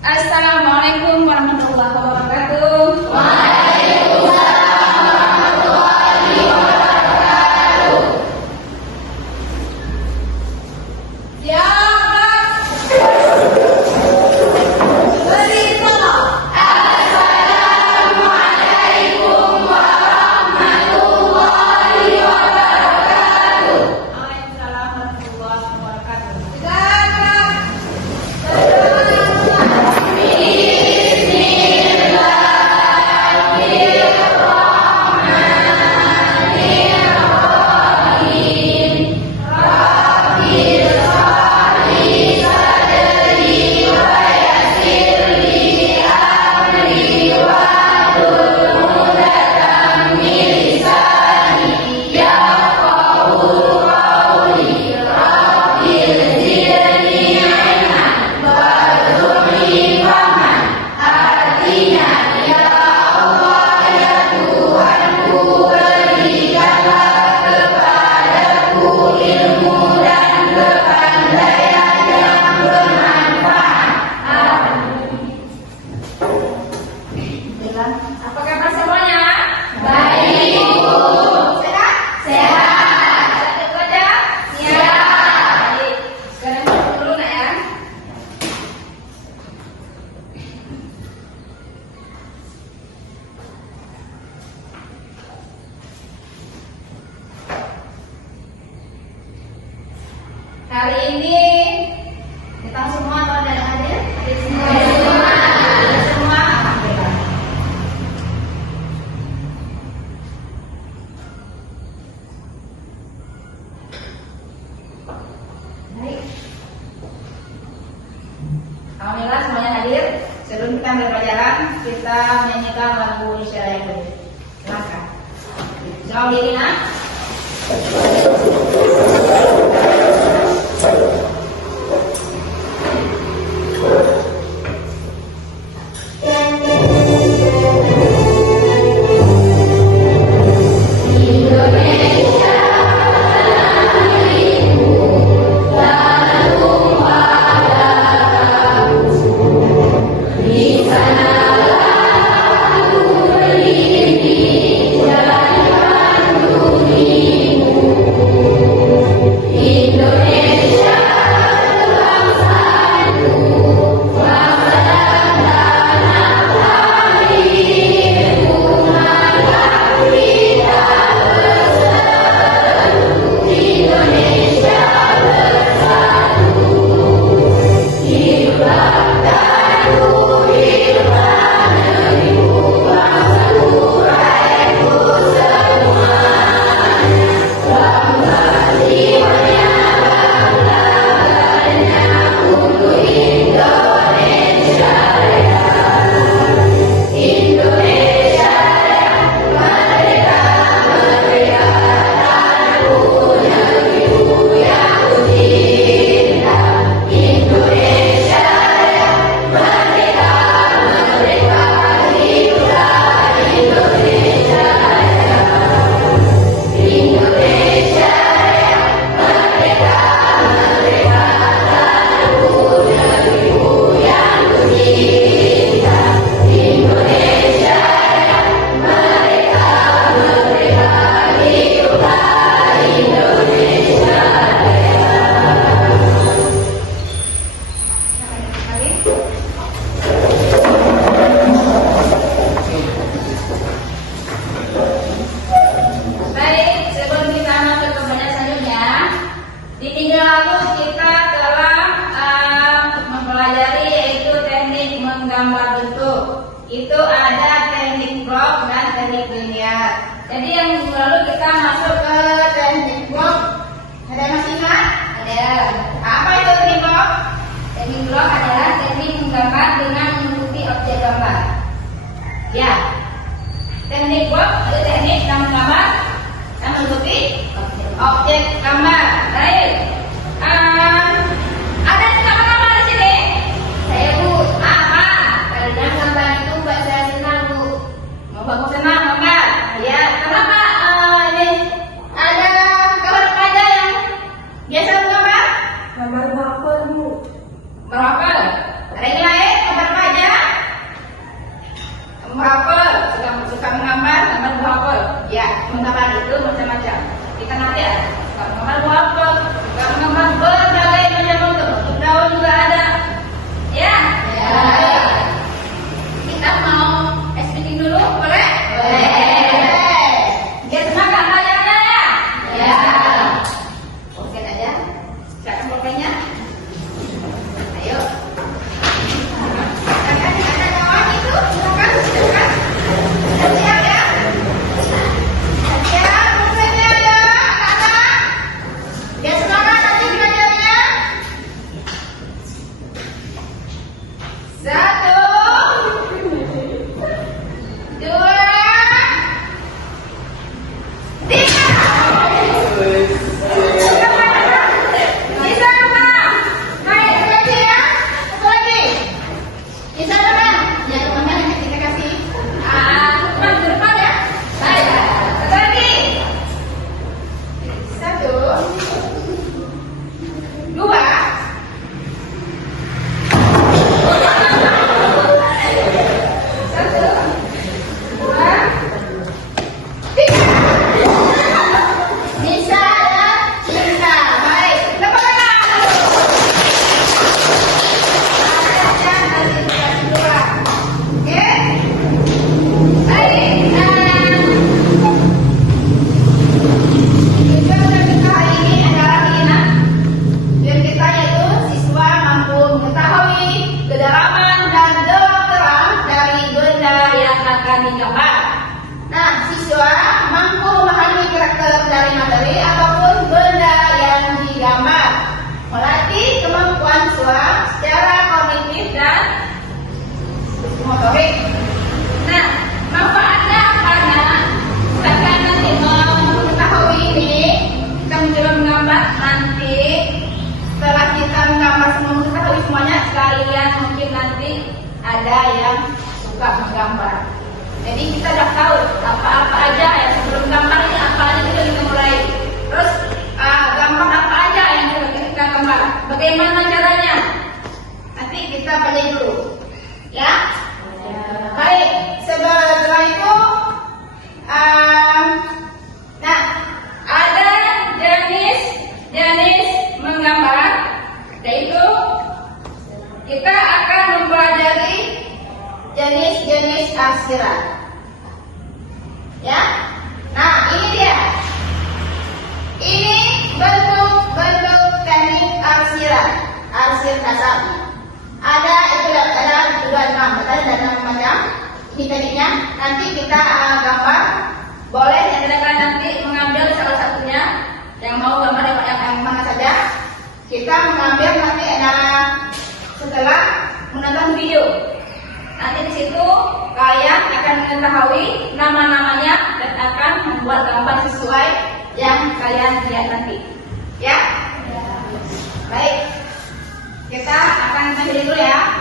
Assalamualaikum warahmatullahi wabarakatuh. Apa kabar semuanya? Baik, Bu. Sehat? Sehat. Siap kerja? Siap. Baik. Sekarang masuk dulu nak ya. Hari ini kita semua tahu dan hadir? Hadir semua. Semua. Alhamdulillah. Baik. Alhamdulillah semuanya hadir. Sebelum kita ambil pelajaran, kita menyanyikan lagu Insyaallah yang dulu. Silakan. Jawab diri nak. Itu ada teknik blok dan teknik linear. Jadi yang minggu lalu kita masuk ke teknik blok. Ada yang masih ingat? Ada. Apa itu teknik blok? Teknik blok adalah teknik menggambar dengan mengikuti objek gambar. Ya. Teknik blok itu teknik yang menggambar dan mengikuti objek gambar. Baik. Ada nama-nama di sini? Saya Bu. Apa? Tadinya gambar itu buat saya senang Bu. Mau bagus senang gambar. Ya. Kenapa ini ada gambar apa aja yang biasa gambar? Gambar apel Bu. Gambar apel. Ada yang lain? Gambar apa menghafal, suka menggambar, gambar menghafal. Ya, menggambar itu macam-macam. Kita nanti ada suka menggambar menghafal, suka menggambar berbagai macam bentuk. Daun juga ada. Ya. Ya. Kita mau speaking dulu, boleh? Boleh. Biar semangat belajarnya ya. Ya. Oke aja. Siapkan pulpennya. Ayo. Siap ya? Siap, pulpennya ya, anak-anak. Biar semangat nanti belajarnya. 1, 2, 3. Bisa teman? Baik, terima ya. Satu lagi. Bisa teman? Ya teman-teman yang kita kasih. Teman ke depan ya. Baik. Satu lagi. 1, 2. Bisa ya? Bisa. Baik. Tepuk tangan. Oke. Baik. Kita hari ini adalah tujuan kita yaitu siswa mampu mengetahui kedalaman dan dalam terang dari benda yang akan digambar. Nah, siswa mampu memahami karakter dari materi ataupun benda yang digambar, melatih kemampuan siswa secara kognitif dan motorik. Nah, manfaatnya karena kita nanti mengetahui ini, kita mencoba menggambar nanti. Setelah kita menggambar semua mengetahui semuanya, sekalian mungkin nanti ada yang suka menggambar. Jadi kita sudah tahu apa-apa aja yang sebelum gambar ini apa aja kita mulai. Terus gambar apa aja yang kita gambar. Bagaimana caranya? Nanti kita pelajari dulu, ya. Baik. Setelah itu, nah ada jenis menggambar, yaitu kita akan mempelajari jenis-jenis arsiran. Ya. Nah, ini dia. Ini bentuk teknik arsiran. Arsir kasar. Ada 6 macam. Ini tekniknya. Nanti kita gambar. Boleh yang tidak nanti mengambil salah satunya. Yang mau gambar yang mana saja. Kita mengambil nanti setelah menonton video. Nanti di situ kalian akan mengetahui nama-namanya dan akan membuat gambar sesuai yang kalian lihat nanti. Ya? Baik. Kita akan pelajari dulu ya.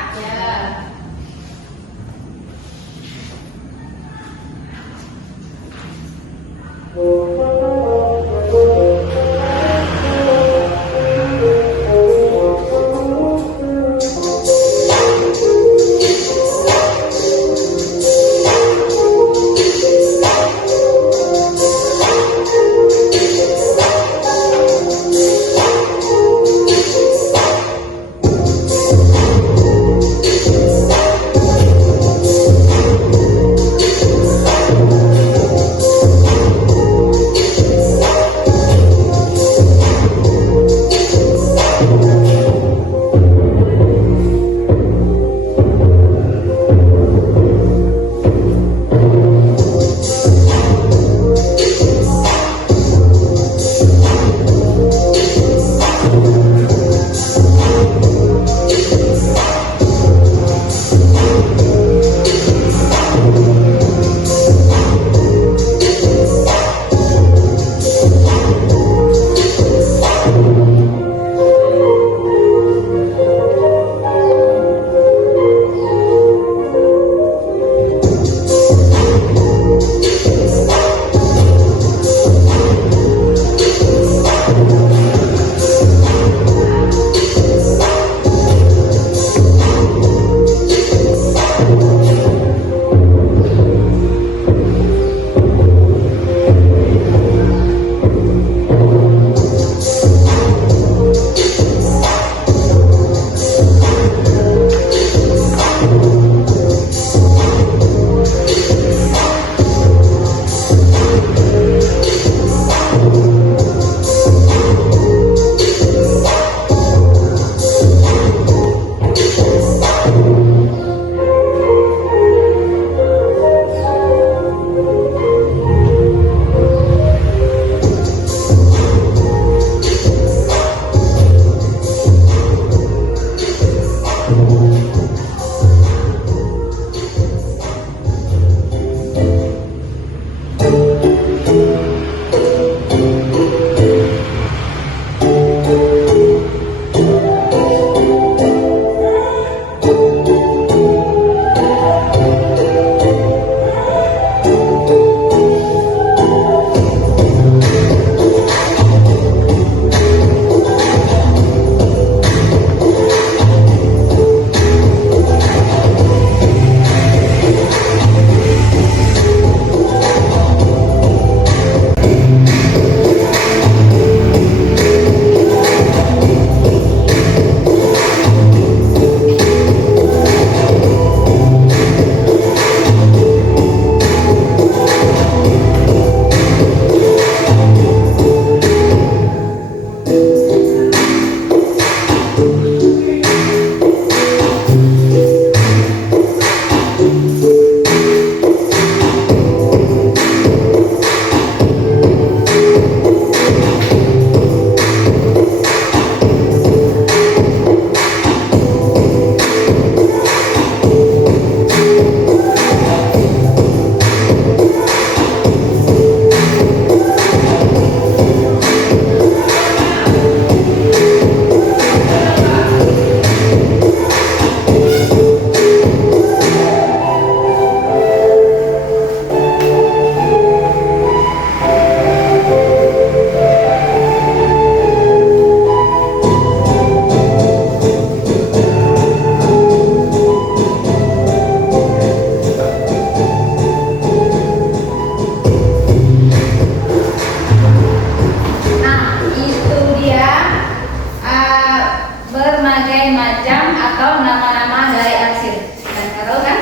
atau nama-nama dari arsir. Sudah tahu kan?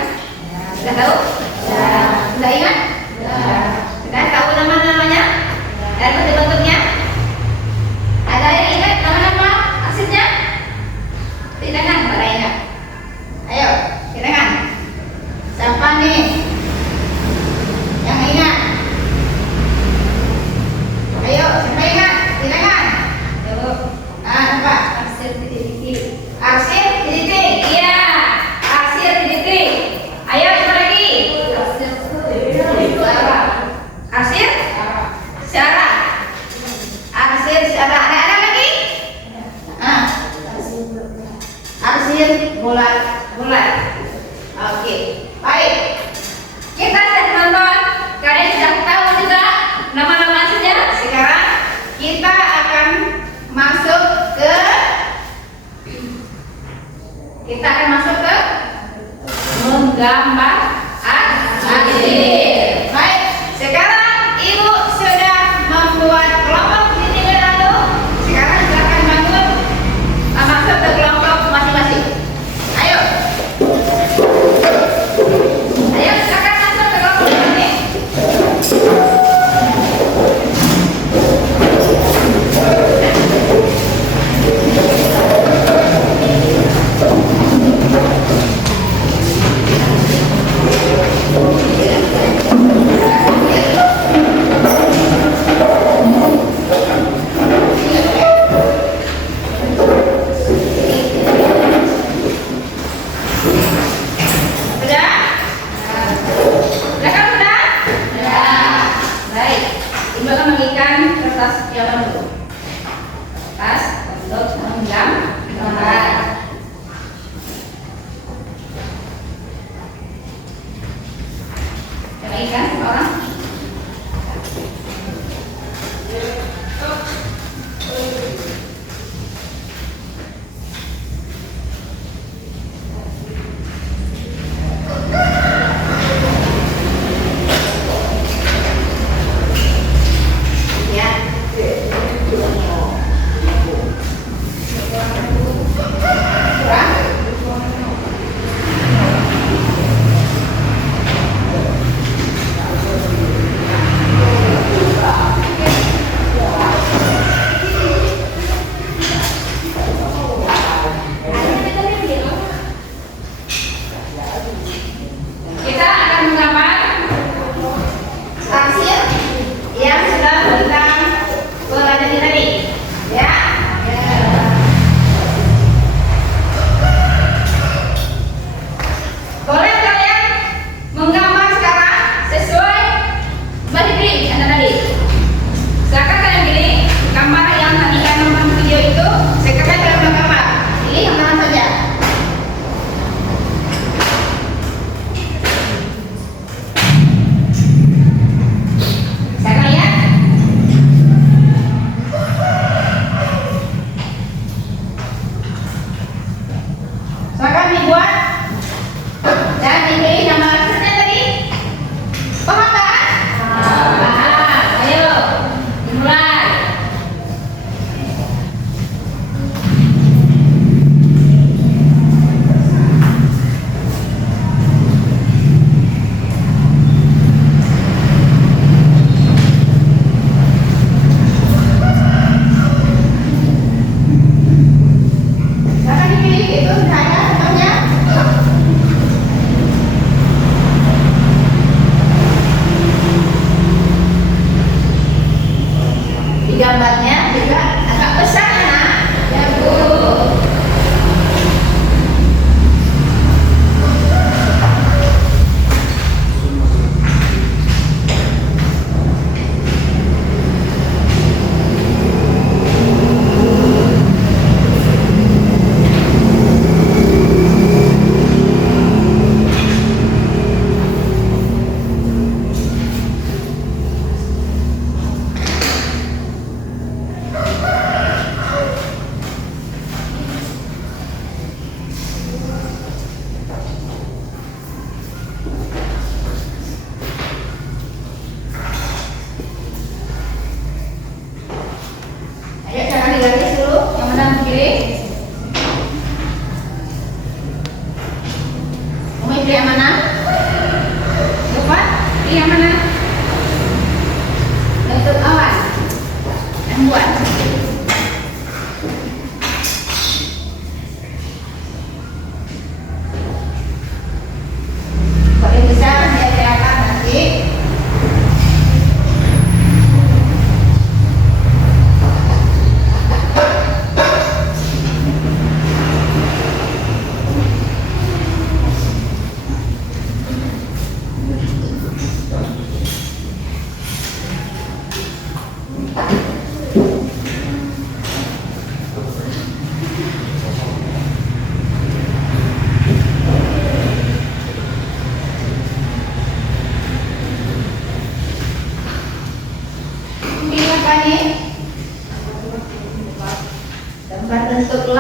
Sudah tahu? Sudah ingat? Sudah tahu nama-namanya? Dan bentuk-bentuknya? Ada yang ingat nama-nama arsirnya? Tidak kan? Pada ingat? Ayo, tidak kan? Siapa nih yang ingat? Ayo, siapa ingat? Tidak kan? Ayo, apa? Arsir titik-titik. Arsir titik-titik. Iya, arsir titik-titik. Ayo, siapa lagi? Arsir syarah. Arsir syarah. Ada lagi? Arsir bulat. Oke, baik. Kita sudah nonton. Kalian sudah tahu juga nama-nama arsirnya. Sekarang kita akan masuk ke menggambar arsir. Baik, sekarang Ibu sudah membuat kelompok di minggu lalu. Sekarang silakan bangun masuk ke kelompok masing-masing. Ayo, silakan masuk ke kelompok ini.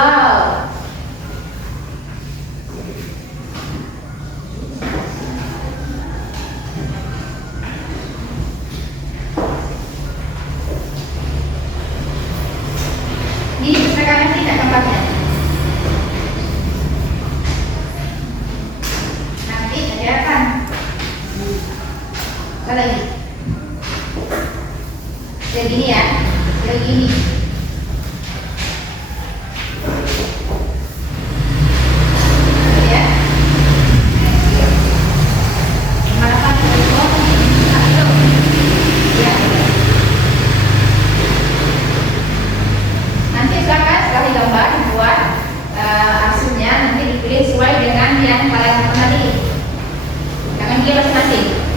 Wow. Ini sekarang tidak tempatnya. Nanti ajarkan. Apa lagi? Segini ya, segini. Ya. Harapan ya. Nanti silakan sekali gambar buat arsinya, nanti dipilih sesuai dengan yang kalian tadi. Jangan dia masing-masing.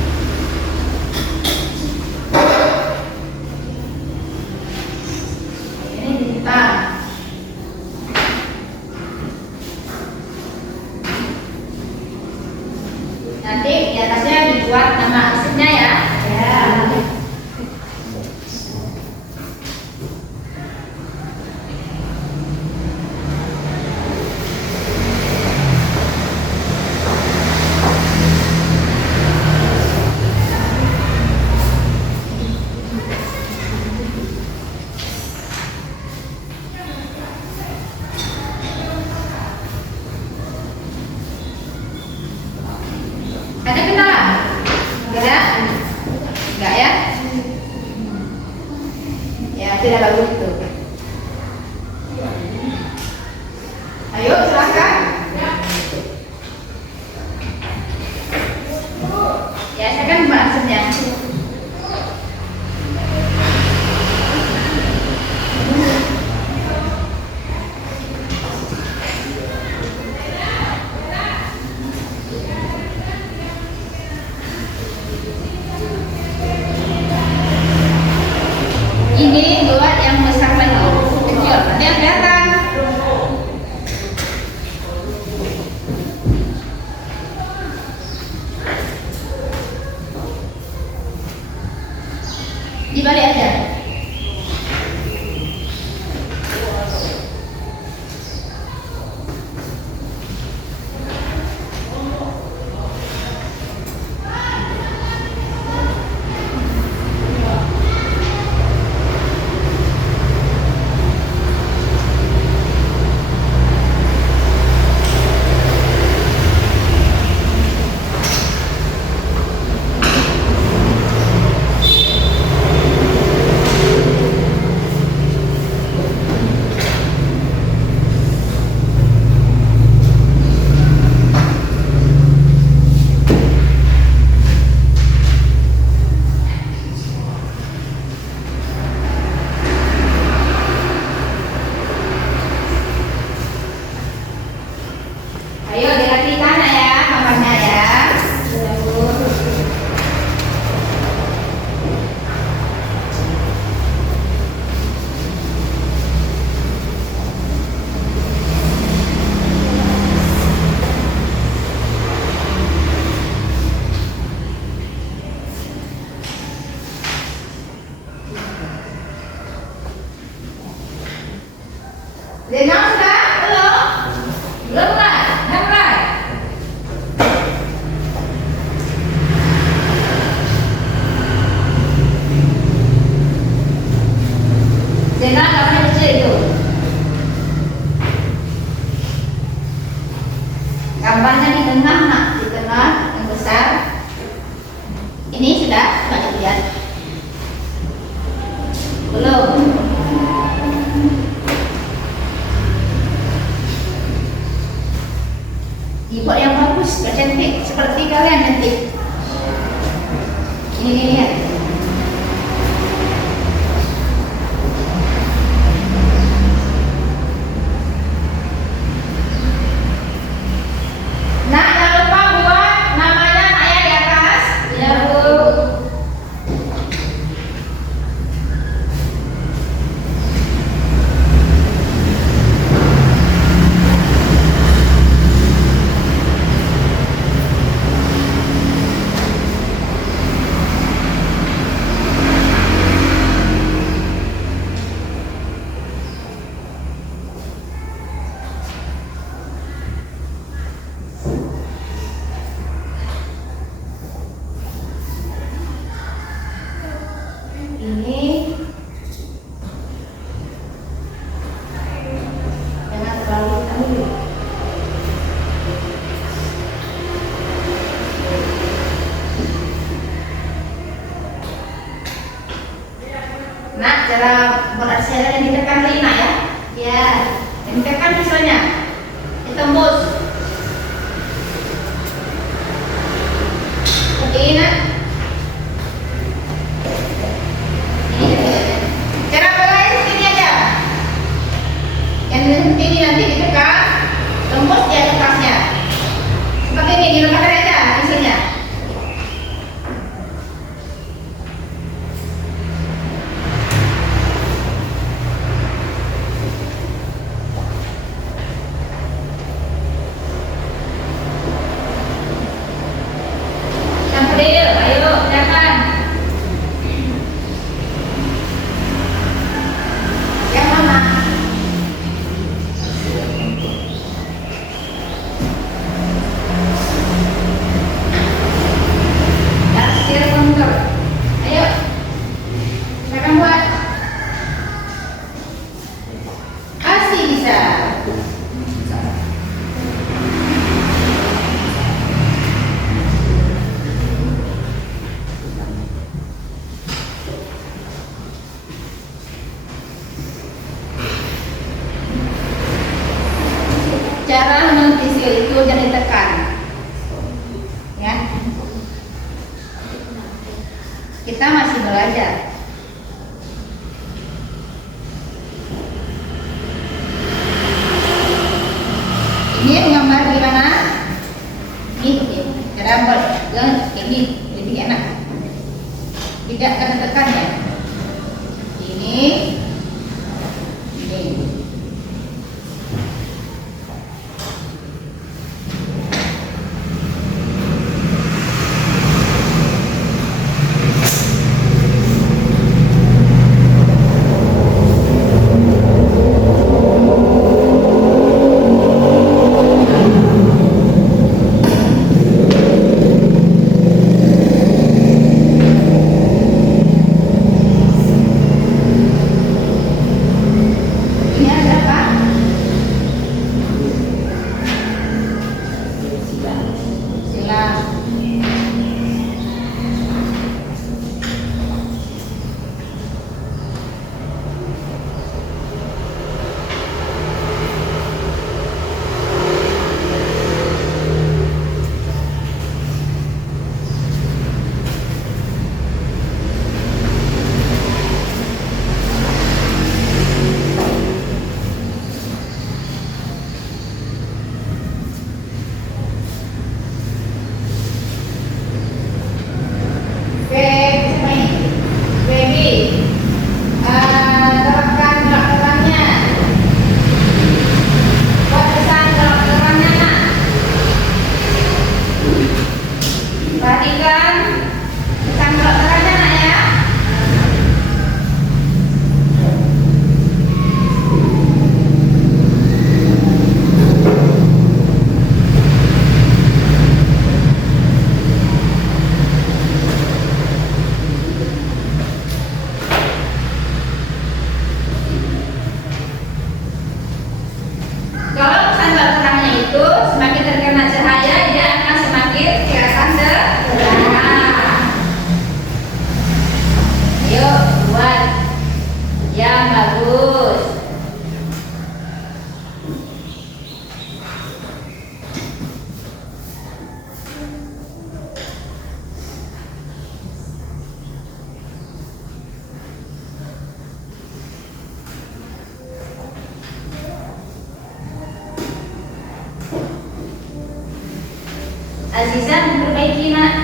Nanti di atasnya dibuat nama arsipnya ya. Ya. Ada kenalan? Enggak? Enggak ya? Ya, tidak bagus itu. Ayo, silakan. Ya, saya kan bahasanya. Ini buat yang besar lagi, kecil, nanti yang kelihatan. Dibalik aja. Ayo dirapikan ya gambarnya ya. Lena sudah? Belum? Belum lah. Zena gambarnya kecil itu. Gambarnya di tengah nak, di tengah yang besar. Ini sudah banyak lihat. Belum. Dibuat yang bagus, cantik seperti kalian nanti. Ini lihat. Nah, jangan lupa buat namanya saya di atas. Ya, Bu. Nak, cara buat arsela yang ditekan lagi nak ya. Ya, yang ditekan pisaunya, ditembus. Seperti ini nak. Cara belai seperti ini aja. Yang seperti ini nanti ditekan, tembus dia kertasnya. Seperti ini, dilepaskan aja pisaunya. Ayo, silakan. Yang mana? Kasir kontur. Ayo, silakan buat. Kasih bisa. Cara mentisil itu jangan ditekan, ya. Kita masih belajar. Ini gambar gimana? Ini cara buat ini, jadi enak. Tidak akan tekan ya. Ini. Aziza memperbaiki nak.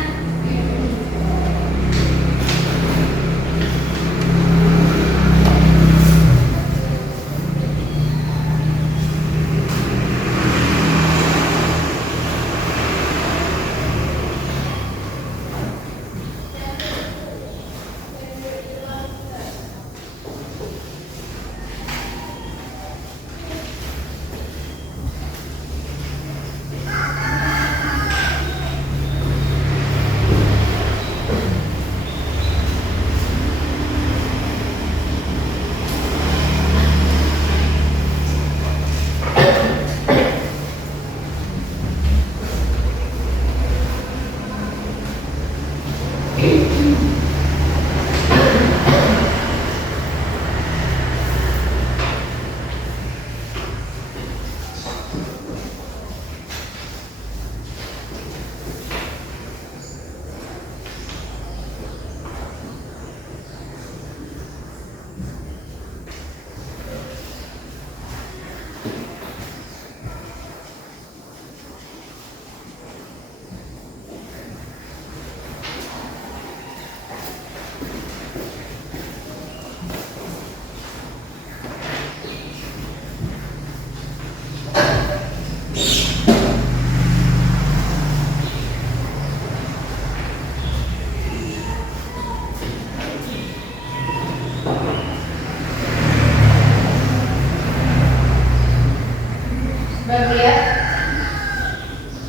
Baru lihat.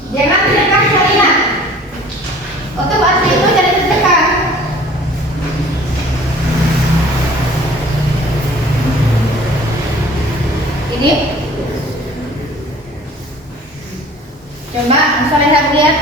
Jangan tertekan Salina. Untuk asli itu jangan tertekan. Ini. Coba Salina lihat.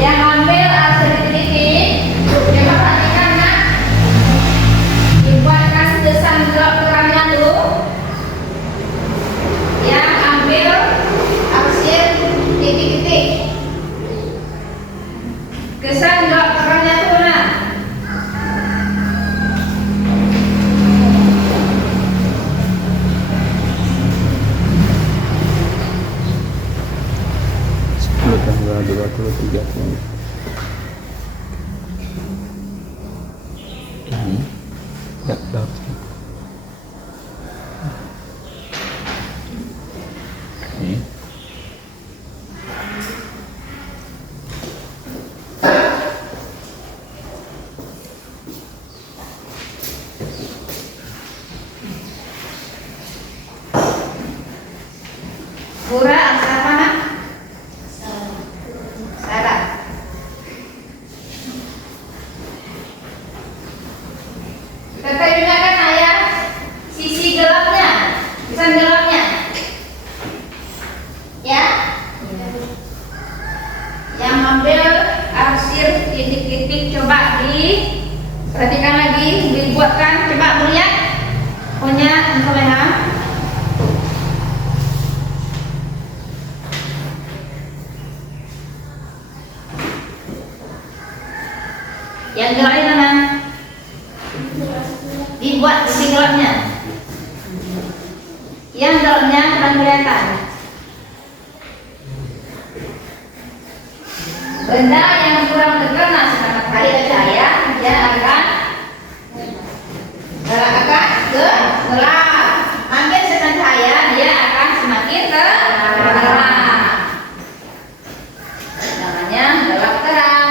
Yang ambil hasil titik, coba perhatikan nak, dibuatkan desain blok terangnya dulu. Yang ambil hasil titik-titik, kesan blok terangnya tuh nak. Tanggal 23 ya, dah. Ini. Pura apa nak? Sarah. Kita gunakan ayat sisi gelapnya, desain gelapnya, ya. Yang ambil arsir titik-titik coba perhatikan lagi, dibuatkan, coba melihat punya Soleha. Yang gelapnya mana? Dibuat di gelapnya. Yang dalamnya kurang kelihatan. Benda yang kurang terkena sinar matahari dan cahaya, dia akan gelap. Makin sinar cahaya, dia akan semakin terang. Namanya gelap terang.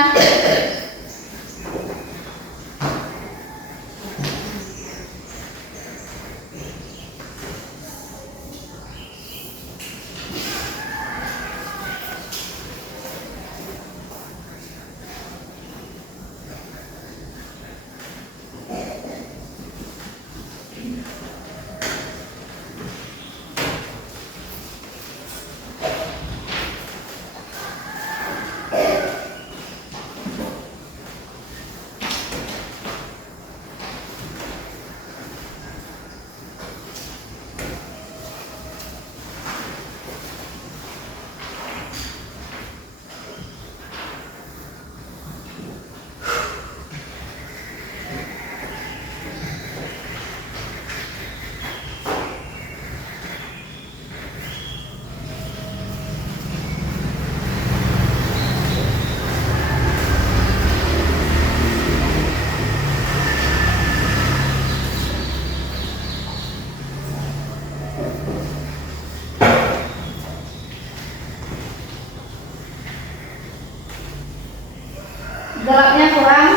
Gelapnya kurang.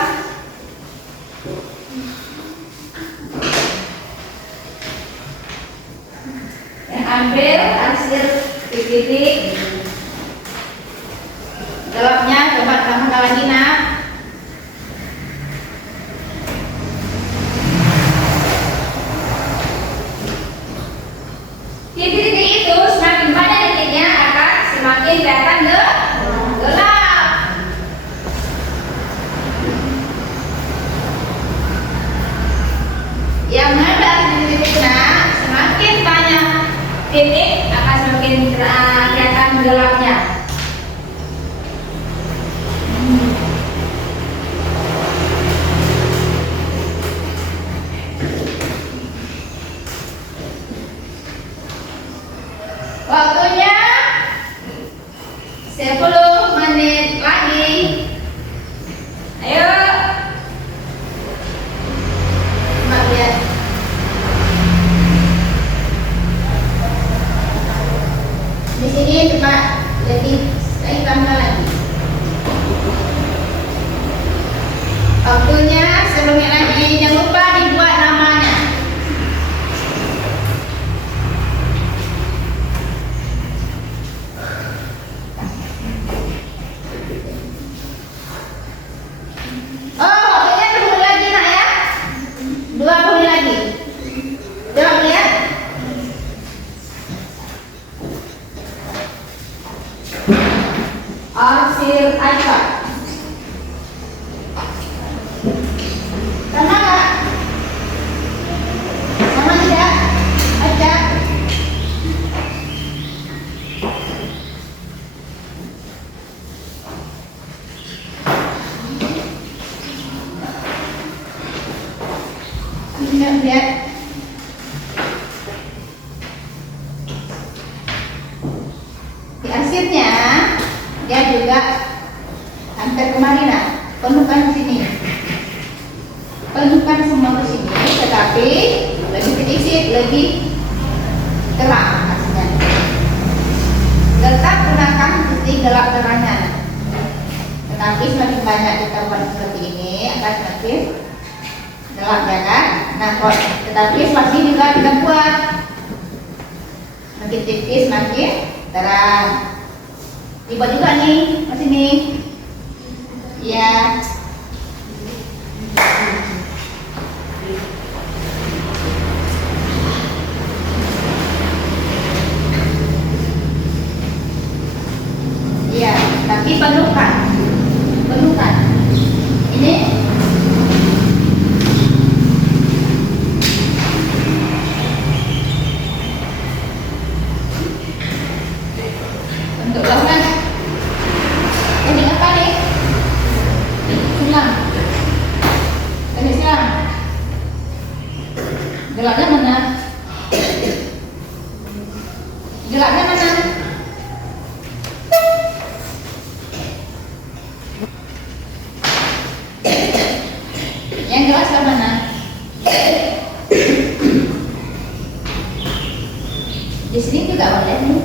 Yang ambil hasil titik-titik gelapnya coba tambahkan lagi nak. Titik-titik itu semakin banyak titiknya akan semakin kelihatan gelap. Yang mana titik-titiknya semakin banyak titik akan semakin kelihatan gelapnya. Waktunya 10 menit lagi. Ayo. Lihat. Di sini coba arsir iPad. Sama nggak? Sama tidak? Baca. Lihat. Di arsirnya dia juga hampir kemari nah, penuhkan di sini, penuhkan semua ke sini, tetapi lebih sedikit, lebih terang hasilnya. Tetap gunakan titik gelap terangnya, tetapi semakin banyak kita buat seperti ini akan semakin gelap ya kan. Nah, tetapi spasi juga kita buat makin tipis makin terang. Dibuat juga nih di sini. Ya. Iya, tapi penuhkan. Penuhkan. Ini untuk lawan. Ini apa nih? Silang. Ini silang. Gelapnya mana? Gelapnya mana? Yang jelas ke mana? Di sini juga boleh nih.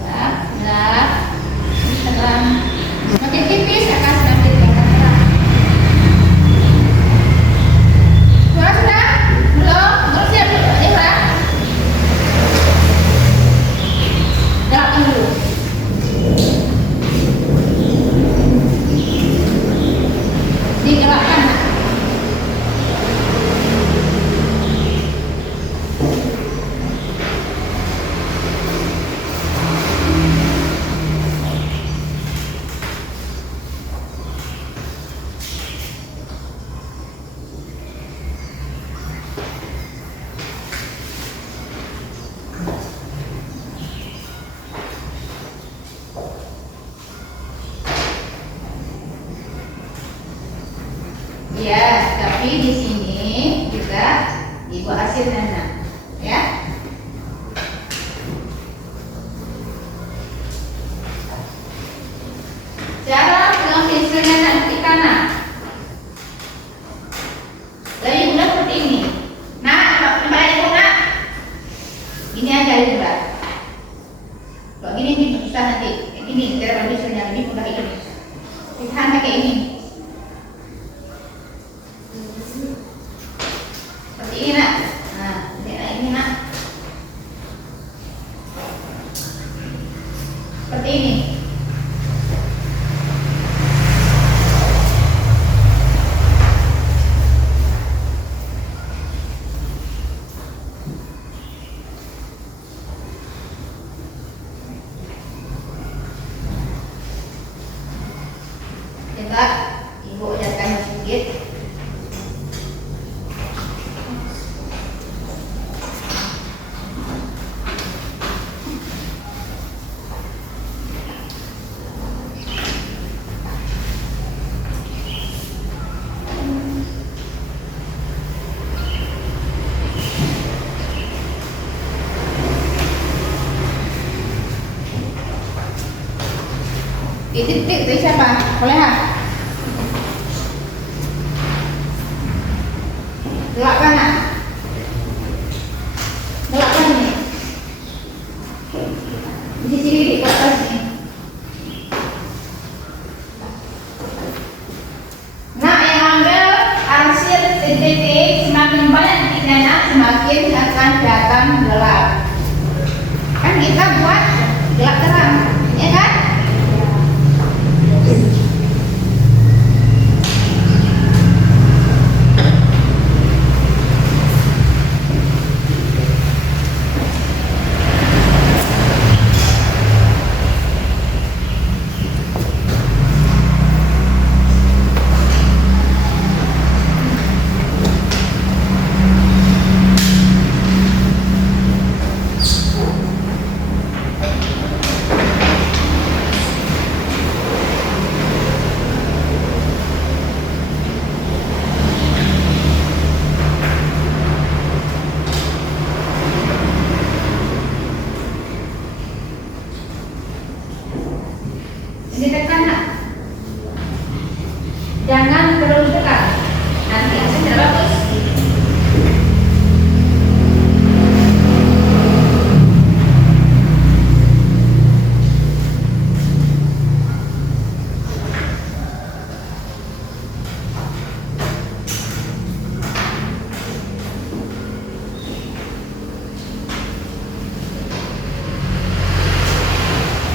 Gelap, gelap, terang. Semakin tipis akan semakin terang. Sudah? Belum? Belum siap dulu. Ikhlas. Gelapkan dulu. Digelapkan. Ya, tapi di sini juga dibuat hasilnya, ya. Cara mengambil hasilnya nanti kanan. Dari mudah seperti ini. Nah, kembali itu nak. Ini aja juga. Kalau gini susah nanti. Kayak gini, cara mengambil hasilnya lebih mudah ini. Lihat kayak ini. Seperti ini nak. Nah, kayak ini nak. Seperti ini. Coba ibu ajarkan sedikit. Titik dari siapa? Boleh ha? Gelap kanan. Gelap kanan nih. Di sini di atas nih. Nah, yang ambil arsir titik semakin banyak titiknya, semakin akan datang gelap. Kan kita buat gelap terang, ya kan? Jangan terlalu dekat, nanti hasilnya tidak bagus.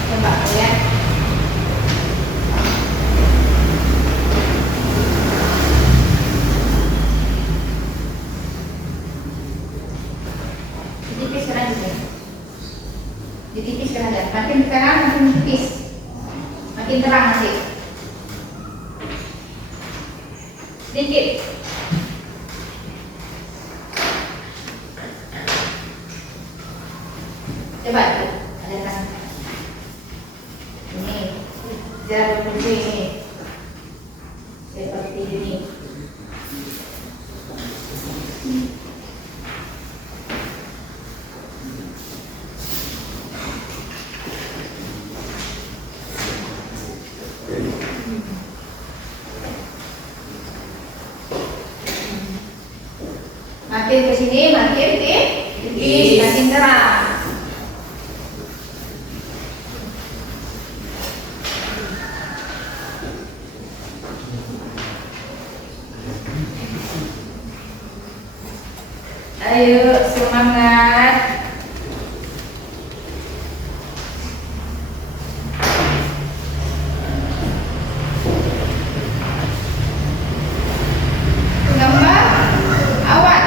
Coba lihat. Ditipiskan aja, ditipiskan aja. Makin sekarang makin tipis, makin terang nanti. Sedikit. Coba tuh, ada kan? Ini jarak berfungsi ini seperti ini. Makin ke sini makin tipis, makin terang. Ayo semangat. Gambar awan.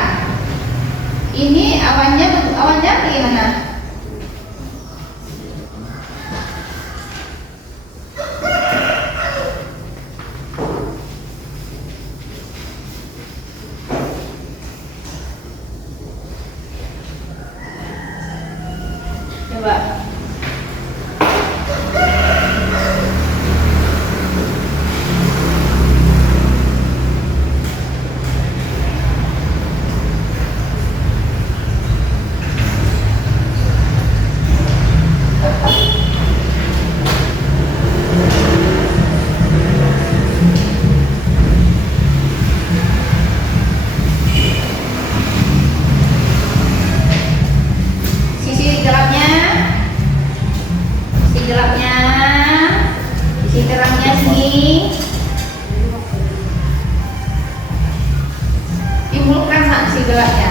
Ini awannya bagaimana? Coba. Sisi gelapnya, sisi terangnya sini. Timbulkan si gelapnya.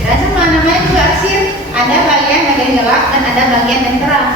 Kira semua namanya juga arsir. Ada bagian gelap dan ada bagian yang terang.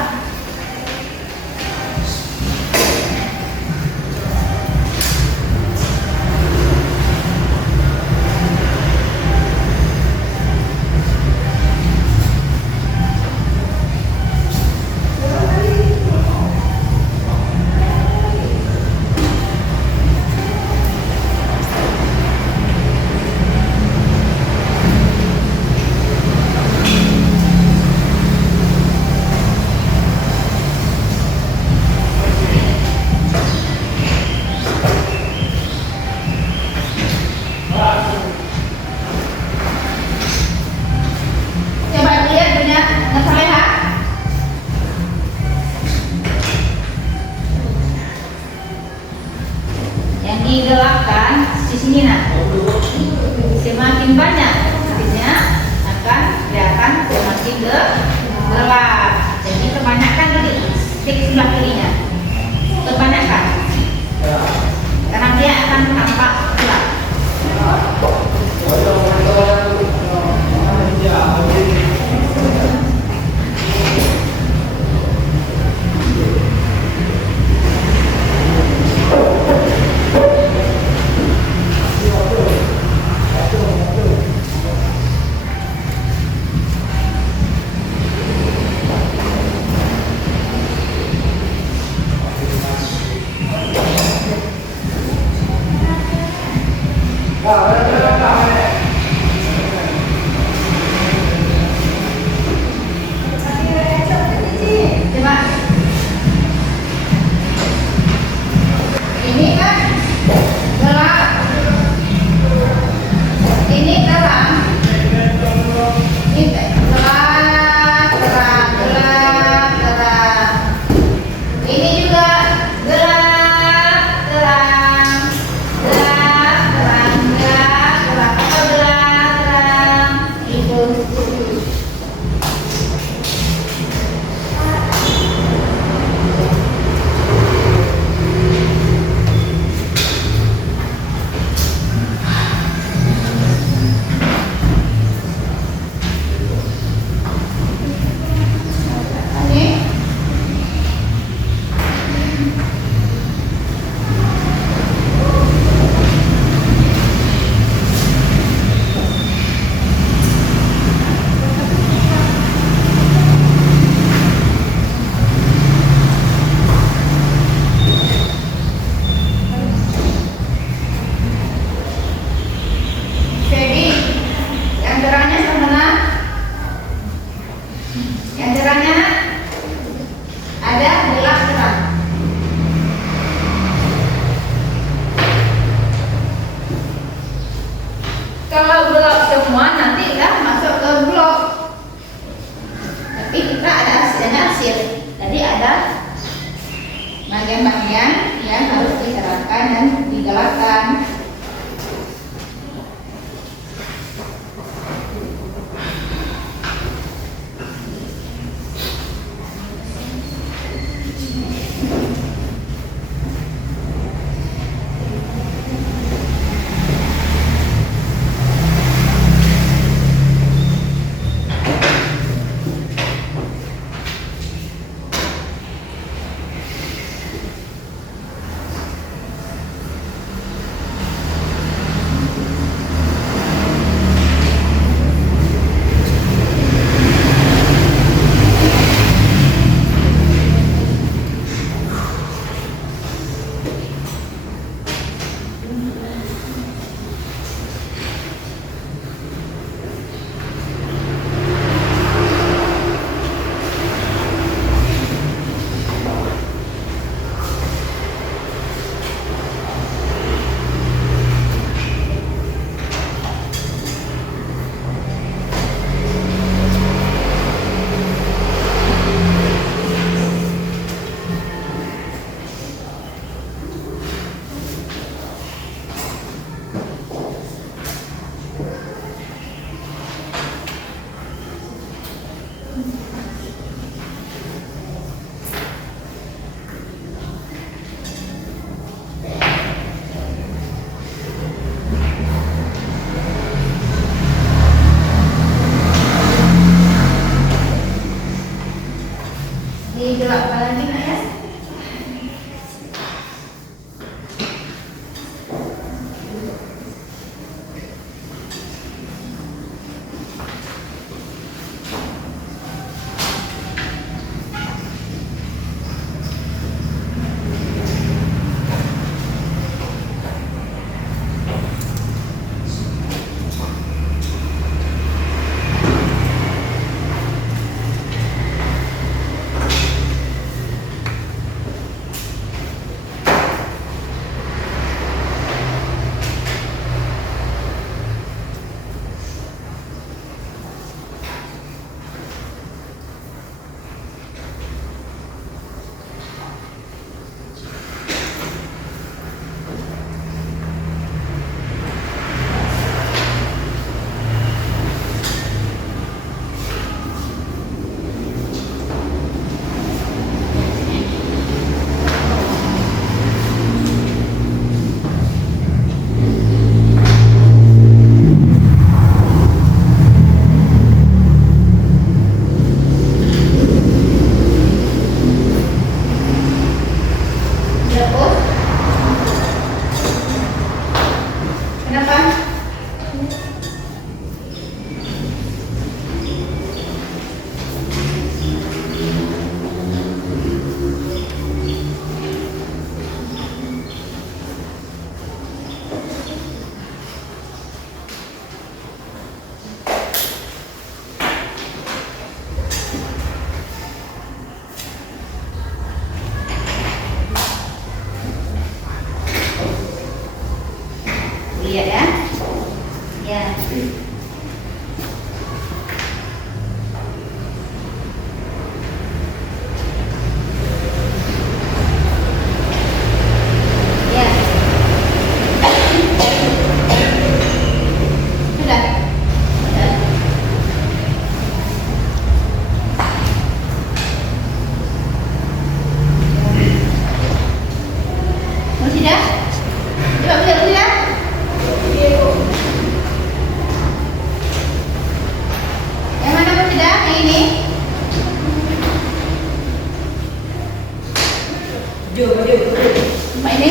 Coba lihat punya terlihat. Yang digelapkan di sini nak. Semakin banyak tipisnya akan kelihatan semakin gelap. Jadi kebanyakan ini stick sebelah kirinya. Kebanyakan. Karena dia akan tampak gelap. Coba. Ini kan gelap. Ini terang. Ini gelap, terang, gelap, terang. Ini juga gelap, terang. bagian-bagian yang harus diserapkan dan digalakkan. Digelapkan lagi nak ya. Lihat ya. Ya. Ya. Sudah. Masih dah? Coba bisa dah? Yang mana masih dah? Yang ini? Apa ini?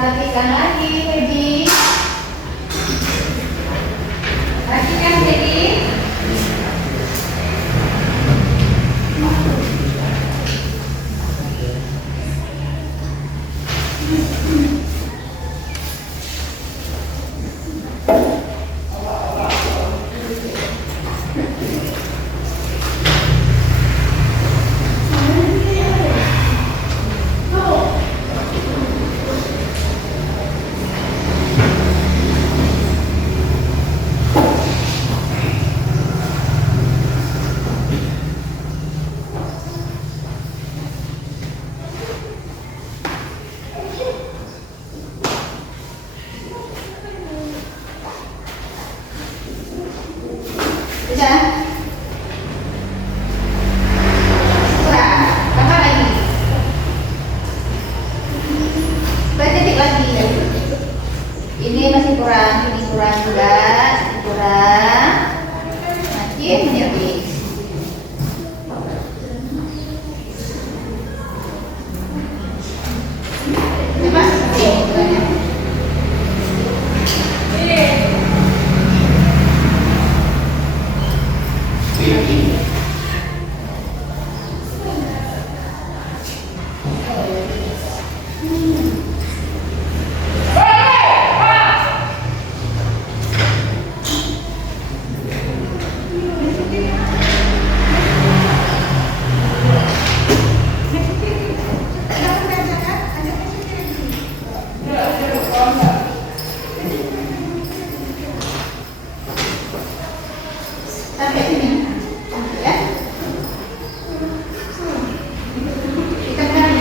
Rapikan lagi, Feby. Rapikan, Feby. Bisa? Kurang? Tambah lagi? Titik lagi. Ini masih kurang, ini kurang juga, ini kurang. Makin menipis. Coba ini kurangnya. Sampai sini ya. Kita kan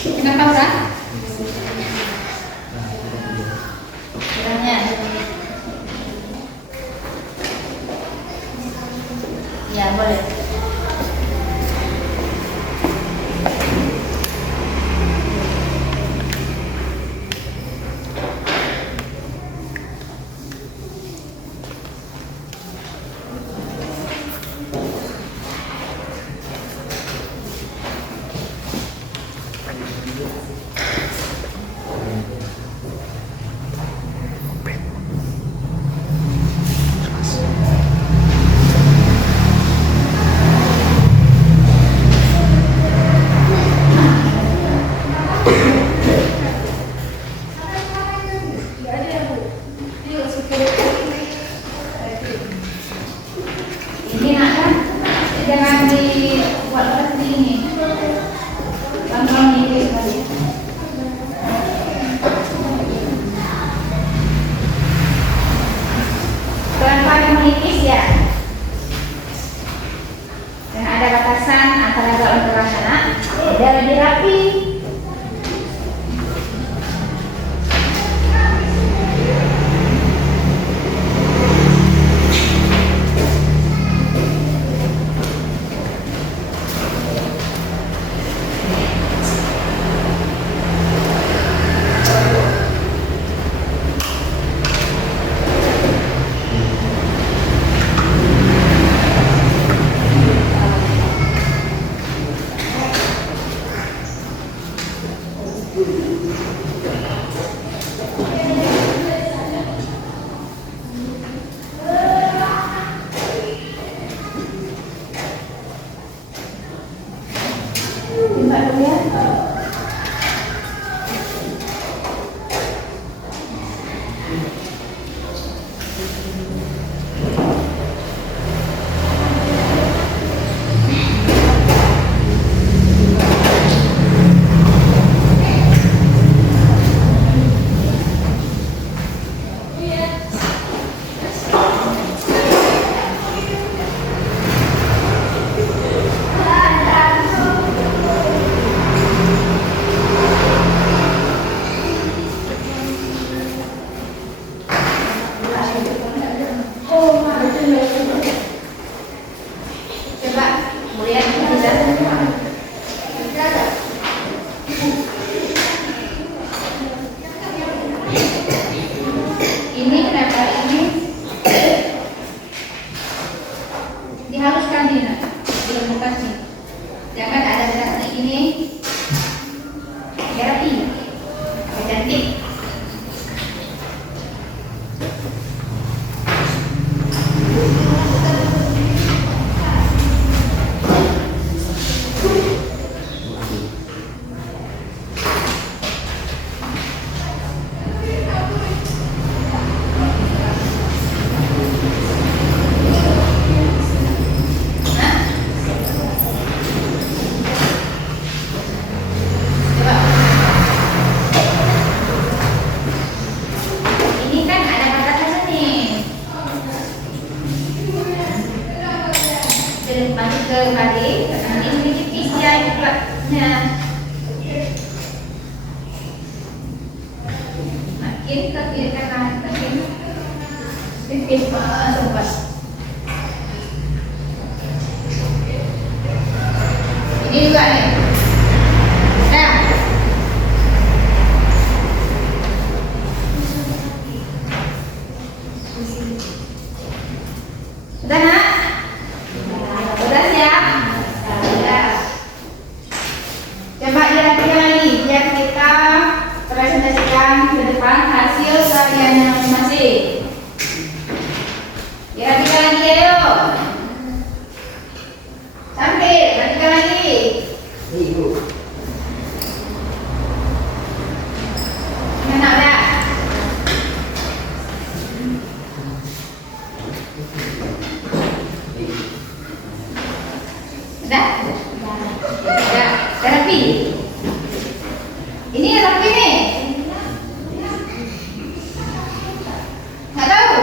Kenapa berat? Beratnya? Ya boleh. Ini nak kan? Jangan dibuat seperti ini. Pelan-pelan ini sekali. Pelan-pelan menipis ya. Dan ada batasan antara gaun ke sana. Biar lebih rapi. Timbak dulu ya. Coba kemudian kita ini kenapa ini dihaluskan Dina, dilembutkan sini. Jangan ada seperti ini. Biar rapi, biar cantik. Ini kan ada batasan nih. Jadi masuk ke balik, ini sedikit isian keluarnya. Makin ke kiri kanan, makin pipis sempat. Ini juga nih. Nah. Sudah nak? Sudah siap? Sudah. Coba lihat lagi biar kita presentasikan ke depan hasil karya masing-masing. Lihat lagi ayo. Sampai, lanjutkan lagi. Ibu. Enak dah. Sudah? Sudah. Sudah rapi? Ini rapi nih? Nggak tahu?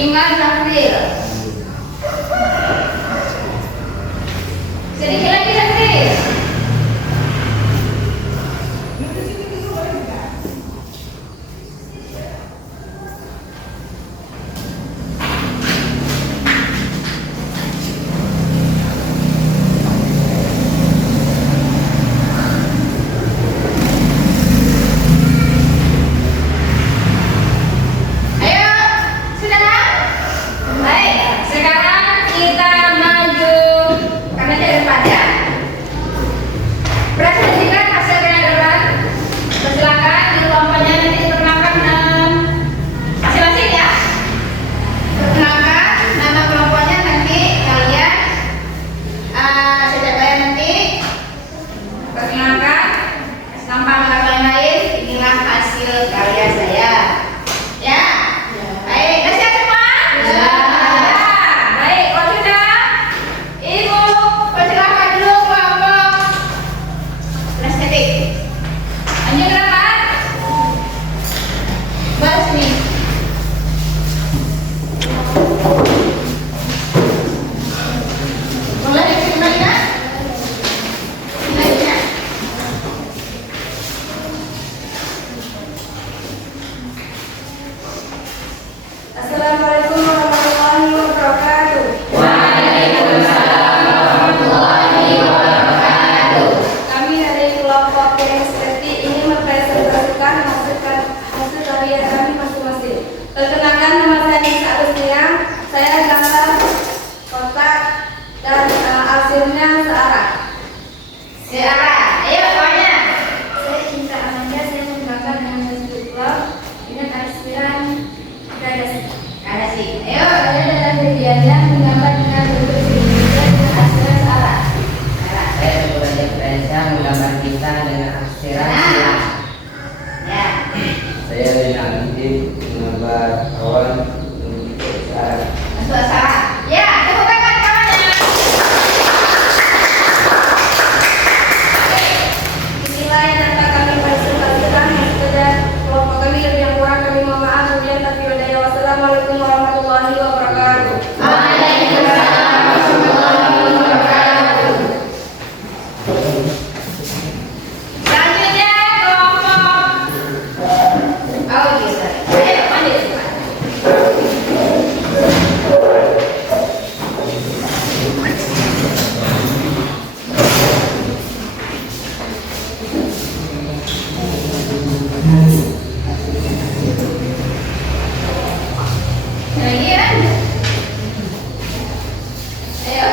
Iman Zafril. Sedikit lagi Zafril. Ayo, sudah? Baik, sekarang kita maju ke meja depan ya. Presentasikan hasil gerakan. Persilakan di kelompoknya nanti diperkenalkan masing-masing ya. Perkenalkan nama kelompoknya nanti kalian sejak kalian nanti perkenalkan tanpa mengatakan yang lain. Inilah hasil karya saya. Ya. Baik, udah siap semua? Ya. Baik, kalau sudah, Ibu persilakan dulu kelompok estetik. Lanjut gerakan. Baris sini. Boleh kembali ya? Kembali ya? Assalamualaikum warahmatullahi wabarakatuh. Kami dari kelompok estetik ini mempresentasikan hasil karya kami masing-masing. Perkenalkan, nama saya Nisa Agustina. Saya gambar kotak dan hasilnya searah. Searah. Ayo semuanya. Saya Cinta Amanda. Saya menggambar dengan hasil blog dengan arsiran gradasi. Ada sih. Ayo. Saya dalam medianya menggambar dengan bentuk segitiga dengan arsiran searah. Saya Saudara Jefresa menggambar kita dengan aksiran silang. Ya. Saya Rina Alidin menggambar awan untuk searah. Masuk Sarah. Ya, tepuk tangan kawannya. Inilah yang dapat kami presentasikan. Sekedar kelompok kami lebih yang kurang kami mohon maaf. Kemudian tapi wadaya. Wassalamualaikum warahmatullahi wabarakatuh. Waalaikumsalam warahmatullahi wabarakatuh. Selanjutnya kelompok audio. Ayo lanjut. Lagi ya. Ayo.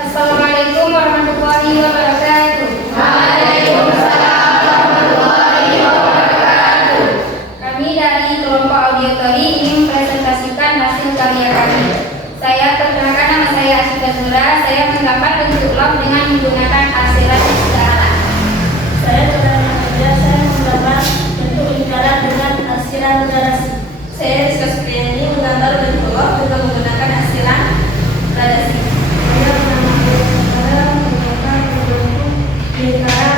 Assalamualaikum warahmatullahi wabarakatuh. Waalaikumsalam warahmatullahi wabarakatuh. Kami dari kelompok auditori ingin mempresentasikan hasil karya kami. Saya perkenalkan, nama saya Asyifa Zura. Saya menggambar bentuk log dengan menggunakan arsiran searah. Saya Saudara Nadia. Saya menggambar bentuk lingkaran dengan arsiran gradasi. Saya Rizka Supriyani menggambar bentuk log dengan menggunakan arsiran gradasi. Saya menggunakan bentuk lingkaran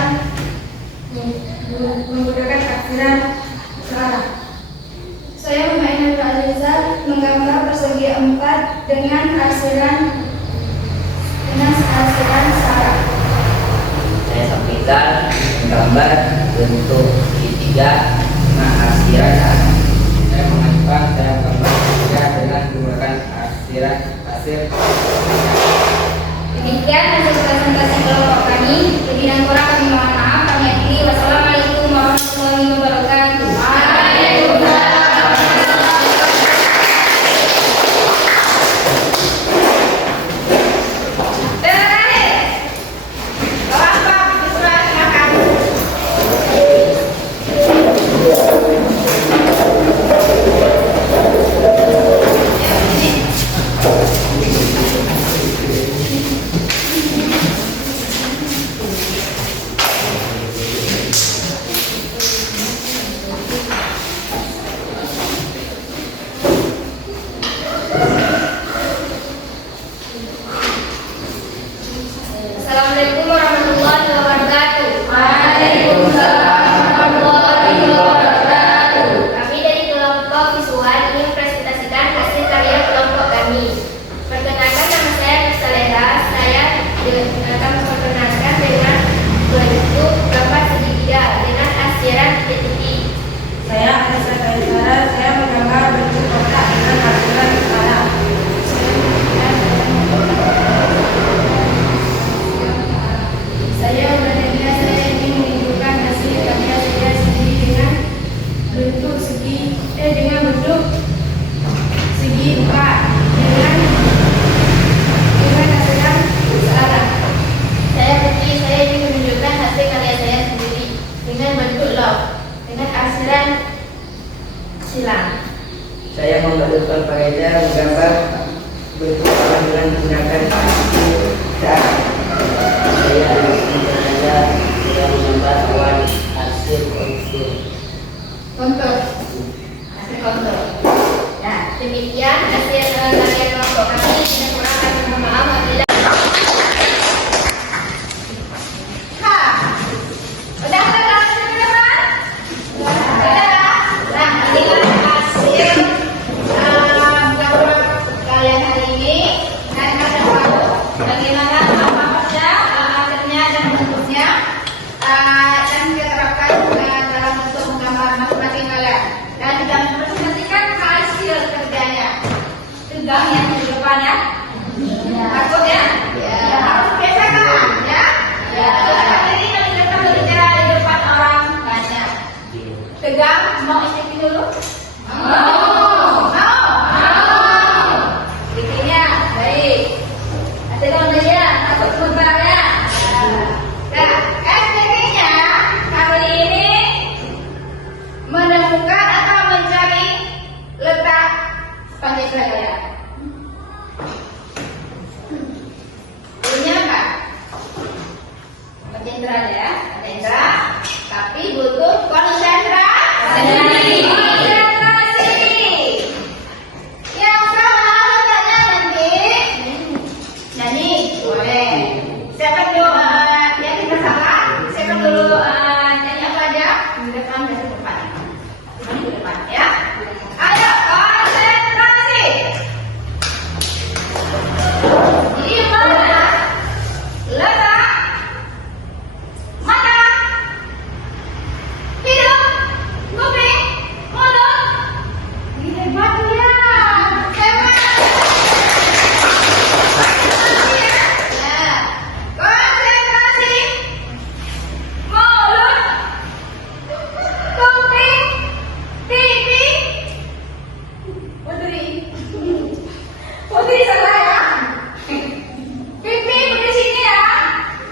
menggunakan arsiran searah. Saya Muhammad Aliza menggambar persegi 4 dengan arsiran searah. Saya Safiqar menggambar bentuk segitiga dengan arsiran searah. Saya mengajukan cara menggambar segitiga dengan menggunakan arsiran hasil. Demikian hasil presentasi kelompok kami. Lebih dan kurang kami mohon maaf. Kami akhiri. Wassalamualaikum warahmatullahi wabarakatuh. Terakhir. Kelompok visual silakan. Saya membantu faedah menggambar bentuk alam dengan menggunakan arsip dan saya belajar dengan menggambar awan arsip Kontur. Hasil kontur. Nah, demikian hasil karya kelompok kami. Saya kurang akan mohon maaf apabila Udah teman-teman? Udah. Nah, inilah hasil gambar kalian hari ini. Dan kalian tahu bagaimana apa-apa akhirnya dan bentuknya yang kita terapkan dalam bentuk menggambar masing-masing kalian. Dan juga mempresentasikan hasil kerjanya. Tegang yang di depan ya. Takut ya? Ya. Harus biasakan ya. Ya. Jadi kalau kita berbicara di depan orang banyak. Tegang, mau istiqi dulu? Mau. Bikinnya, baik. Tegang saja, takut sebentar ya. Nah, STP-nya kali ini menemukan atau mencari letak Pancasila. Punya Kak? Konsentrasi ya, konsentrasi. Tapi butuh konsentrasi. Yang salah letaknya nanti nyanyi boleh. Siapa dulu yang kita salah? Siapa dulu nyanyi apa aja? Di depan dan di depan. Di depan ya. Ayo konsentrasi. Di mana letak mata, hidung, kuping, mulut? Hebat ya, hebat. Nah, konsentrasi. Mulut, kuping, pipi. Putri salah ya. Pipi di sini ya.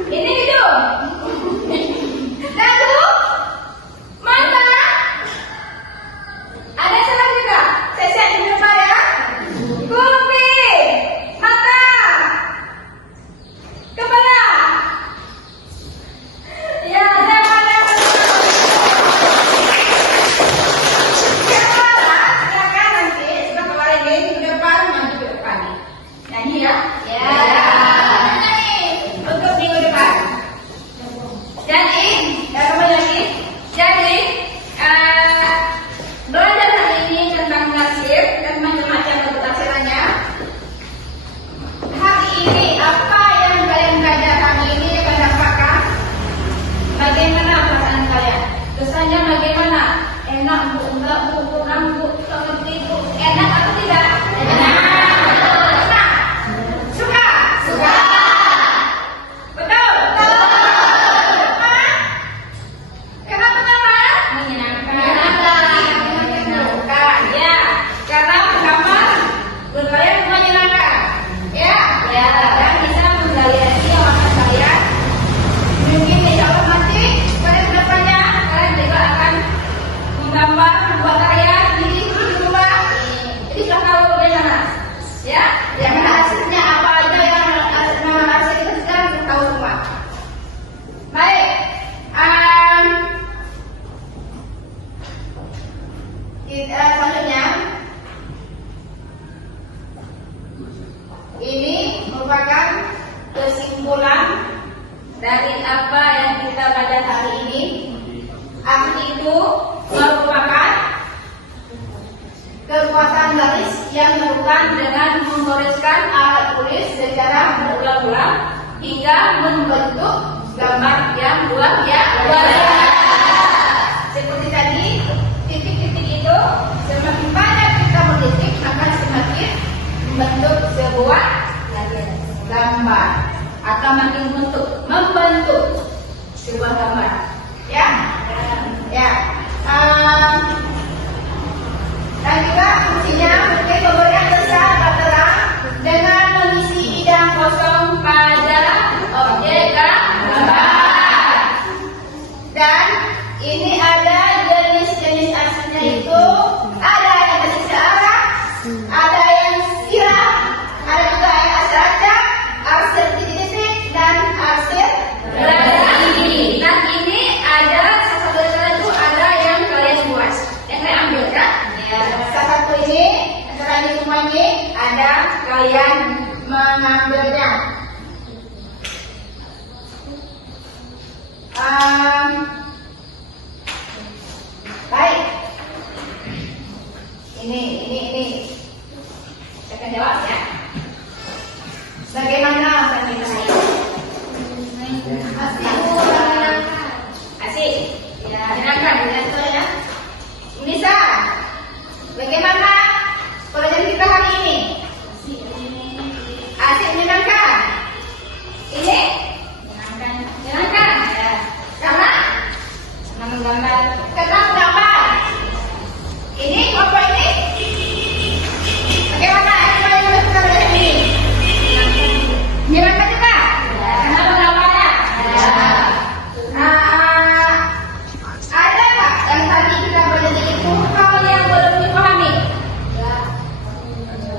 Ini hidung. Dagu, mata. Ada salah juga. Saya di depan ya. Kuping, mata, kepala. Ya, saya pada silakan nanti setelah kemarin ini di depan, maju ke depan nih. Nyanyi ya. Ya. Nyanyi untuk minggu depan. Jadi, kembali lagi. Jadi, belajar hari ini tentang nasib dan macam-macam bentuk tafsirannya. Hari ini apa yang kalian belajar hari ini akan dapatkan? Bagaimana perasaan kalian? Kesannya bagaimana? Enak bu, enggak bu, kurang bu, seperti bu. Enak atau tidak? Enak. Suka? Suka. Betul? Betul. Kenapa menggambar? Menyenangkan. Ya. Karena menggambar berlayar menyenangkan. Ya. Ya. Dan bisa menggaliasi otak kalian. Mungkin insya Allah nanti pada kedepannya kalian juga akan menggambar, membuat karya di rumah. Jadi sudah tahu bagaimana, ya? Yang hasilnya apa aja yang nama hasil itu sudah tahu semua. Baik, kita selanjutnya ini merupakan kesimpulan dari apa yang kita belajar hari ini. Arti itu merupakan kekuatan garis yang dilakukan dengan menggoreskan alat tulis secara berulang-ulang hingga membentuk gambar yang luar biasa. Seperti tadi, titik-titik itu semakin banyak kita menitik maka semakin membentuk sebuah gambar atau makin membentuk sebuah gambar. Ya, ya. Dan juga fungsinya mungkin memberikan kesan terang dengan mengisi bidang kosong pada objek gambar. Dan ini ada jenis-jenis aslinya itu ada yang bersisa arah, Nama gambar. Sekarang gambar. Ini kelompok ini. Bagaimana? Coba yang besar dari sini. Menyenangkan juga? Nama gambarnya? Ada nggak yang tadi kita belajar itu hal yang belum dipahami?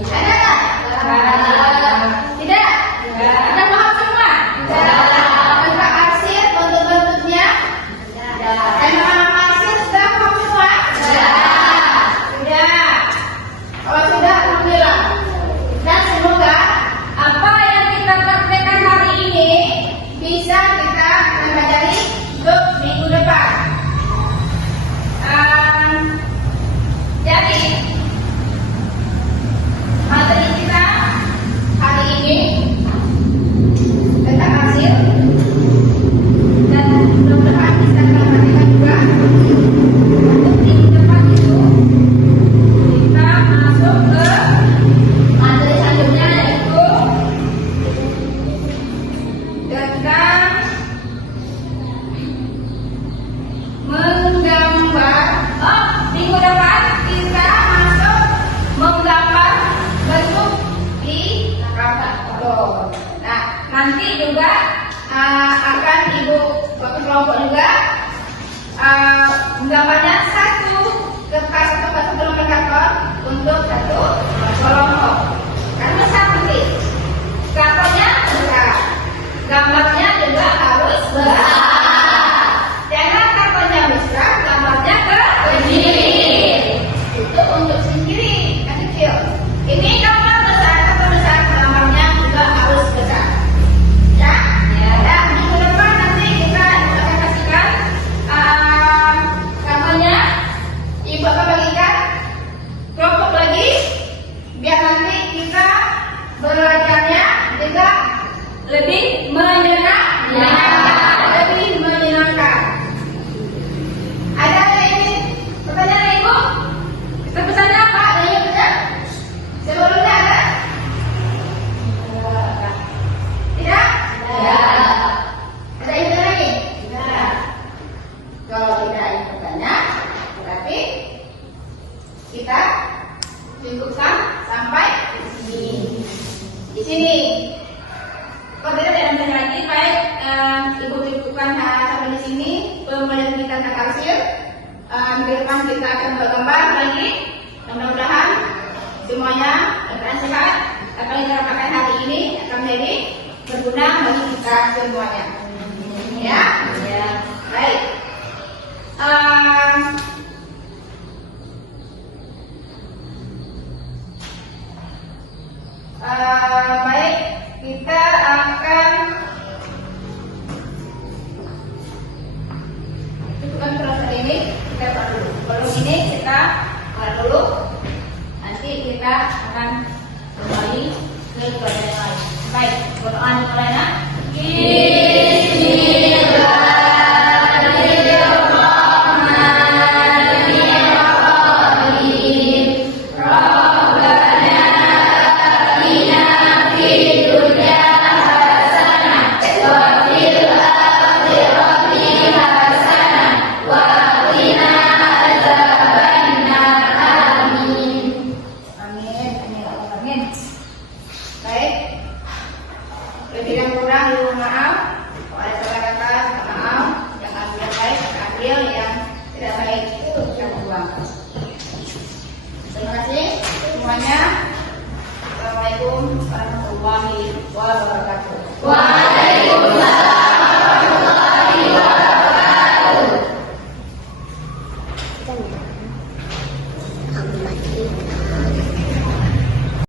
Ada nggak? Tidak? Ada paham semua? Tentang arsir, bentuk-bentuknya? Dan paham arsir sudah paham semua? Sudah. Kalau sudah, alhamdulillah. Dan semoga apa yang kita praktekkan hari ini bisa kita pelajari untuk minggu depan. Jadi materi kita hari ini tentang hasil dan mudah-mudahan bisa kita perhatikan juga untuk minggu depan itu kita masuk ke materi selanjutnya yaitu tentang menggambar. Minggu depan kita masuk menggambar bentuk di foto. Nah, nanti juga akan ibu waktu kelompok juga menggambarnya satu kertas atau satu lembar karton untuk satu kelompok. Karena satu nih, kartonnya besar, gambarnya juga harus besar. Jangan kartonnya besar, gambarnya kecil. Itu untuk sendiri yang kecil. Ini gambar besar, karton besar, gambarnya juga harus besar. Ya. Dan minggu depan nanti kita akan kasihkan kartonnya. Ibu akan bagikan kelompok lagi, biar nanti kita belajarnya juga lebih menyenangkan. Lebih menyenangkan. Ada ini pertanyaan ibu? Pesannya apa? Ada yang pesan? Sebelumnya ada? Tidak? Tidak. Ada yang pesan lagi? Tidak. Kalau tidak ada pertanyaan, berarti kita cukupkan sampai di sini. Kalau tidak ada pertanyaan lagi, baik ibu cukupkan sampai di sini pembelajaran kita tentang arsir. Minggu depan kita akan bergambar lagi. Mudah-mudahan semuanya berkenan sehat. Apa yang kita dapatkan hari ini akan menjadi berguna bagi kita semuanya. Ya? Ya. Baik. Baik, kita akan cukupkan proses ini. Kita buat dulu. Kalau ini kita buat dulu. Nanti kita akan kembali ke pelajaran yang lain. Baik, berdoa dimulai ya. Baik, lebih dan kurang mohon maaf. Kalau ada salah kata, maaf. Yang ambil yang baik, ambil yang tidak baik itu kita buang. Terima kasih semuanya. Assalamualaikum warahmatullahi wabarakatuh. Waalaikumsalam warahmatullahi wabarakatuh.